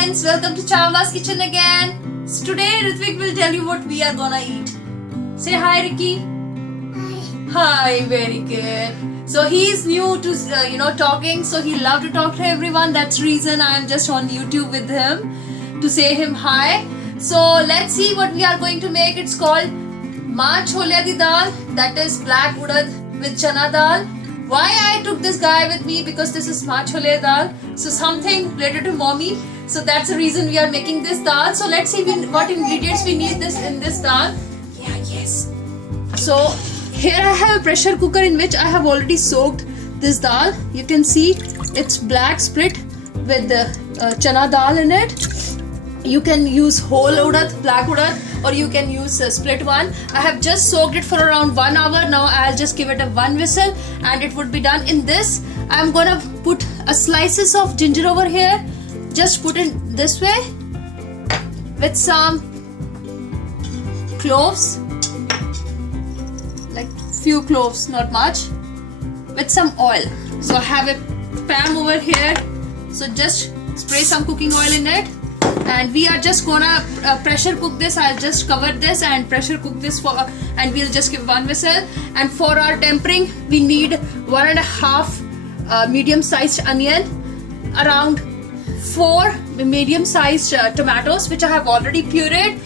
friends, welcome to Chawla's Kitchen again. So today Ritvik will tell you what we are gonna eat. Say hi, Ricky. Hi, very good. So he's new to talking, so he love to talk to everyone. That's reason I am just on YouTube with him to say him hi. So let's see what we are going to make. It's called maa chole di dal, that is black urad with chana dal. Why I took this guy with me? Because this is maa chole dal, so something related to mommy. So that's the reason we are making this dal. So let's see what ingredients we need in this dal. Yeah, yes. So here I have a pressure cooker in which I have already soaked this dal. You can see it's black split with the chana dal in it. You can use whole urad, black urad, or you can use a split one. I have just soaked it for around 1 hour. Now I'll just give it a 1 whistle and it would be done. In this, I'm gonna put a slices of ginger over here. Just put it this way with some cloves, like few cloves, not much, with some oil. So I have a pan over here. So just spray some cooking oil in it. And we are just gonna pressure cook this. I'll just cover this and pressure cook this and we'll just give 1 whistle. And for our tempering, we need 1.5 medium-sized onion, around 4 medium-sized tomatoes, which I have already pureed,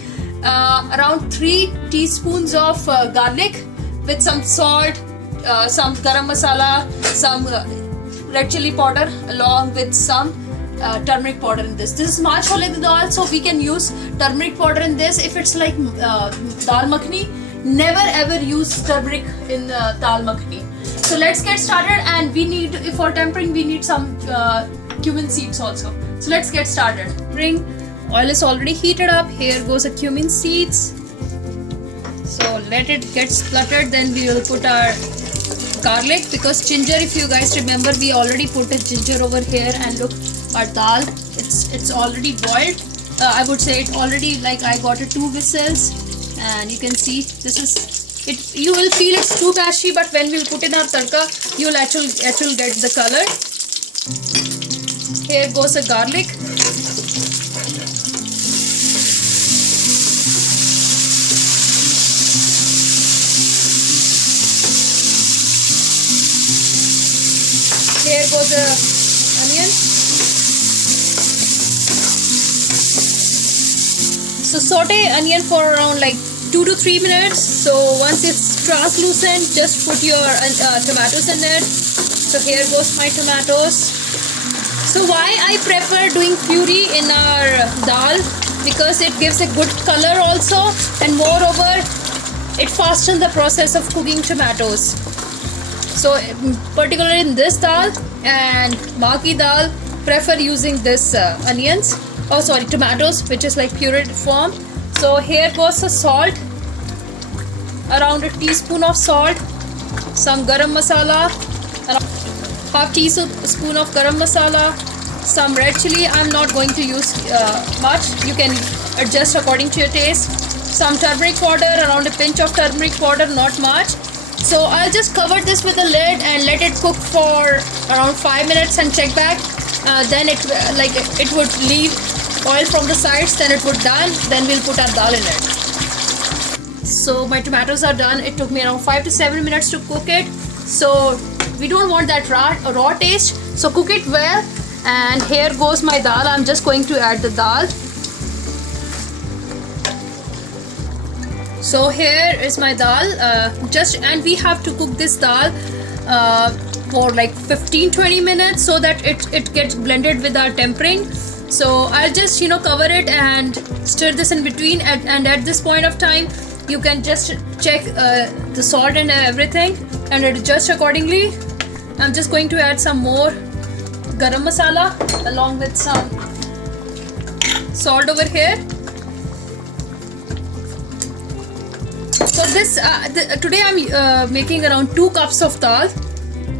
around 3 teaspoons of garlic with some salt, some garam masala, some red chili powder, along with some turmeric powder in this. This is maa chole di dal, so we can use turmeric powder in this. If it's like dal makhani, never ever use turmeric in dal makhani. So let's get started. And we need, for tempering, we need some cumin seeds also. So let's get started. Oil is already heated up. Here goes the cumin seeds. So let it get spluttered. Then we will put our garlic, because ginger, if you guys remember, we already put the ginger over here. And look, our dal, it's already boiled. I would say it already, like I got it 2 whistles, and you can see this is it. You will feel it's too mashy, but when we'll put in our tadka, you will actually get the color. Here goes the garlic. Here goes the onion. So saute onion for around like 2 to 3 minutes. So once it's translucent, just put your tomatoes in it. So here goes my tomatoes. So why I prefer doing puree in our dal? Because it gives a good color also, and moreover, it fastens the process of cooking tomatoes. So particularly in this dal and baki dal, prefer using this tomatoes, which is like pureed form. So here goes the salt, around a teaspoon of salt, some garam masala, around half teaspoon of garam masala, some red chili. I'm not going to use much. You can adjust according to your taste. Some turmeric powder, around a pinch of turmeric powder, not much. So I'll just cover this with a lid and let it cook for around 5 minutes and check back. Then it would leave oil from the sides, then it would done. Then we'll put our dal in it. So my tomatoes are done. It took me around 5 to 7 minutes to cook it. So we don't want that raw taste. So cook it well. And here goes my dal. I'm just going to add the dal. So here is my dal. And we have to cook this dal for like 15-20 minutes so that it gets blended with our tempering. So I'll just cover it and stir this in between, and at this point of time you can just check the salt and everything and adjust accordingly. I'm just going to add some more garam masala along with some salt over here. So this today I'm making around 2 cups of dal.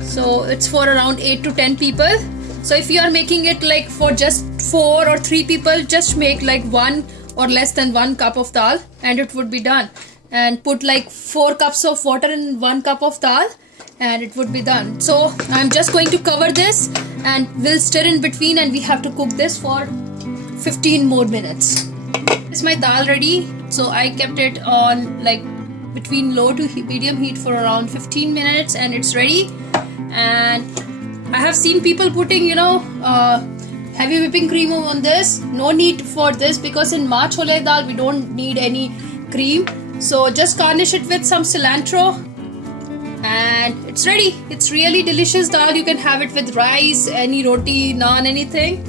So it's for around 8 to 10 people. So if you are making it like for just 4 or 3 people, just make like 1 or less than 1 cup of dal and it would be done. And put like 4 cups of water in 1 cup of dal and it would be done. So I'm just going to cover this and we'll stir in between, and we have to cook this for 15 more minutes. Is my dal ready? So I kept it on like between low to medium heat for around 15 minutes and it's ready. And I have seen people putting, heavy whipping cream on this. No need for this because in maa chole dal we don't need any cream. So just garnish it with some cilantro and it's ready. It's really delicious dal. You can have it with rice, any roti, naan, anything.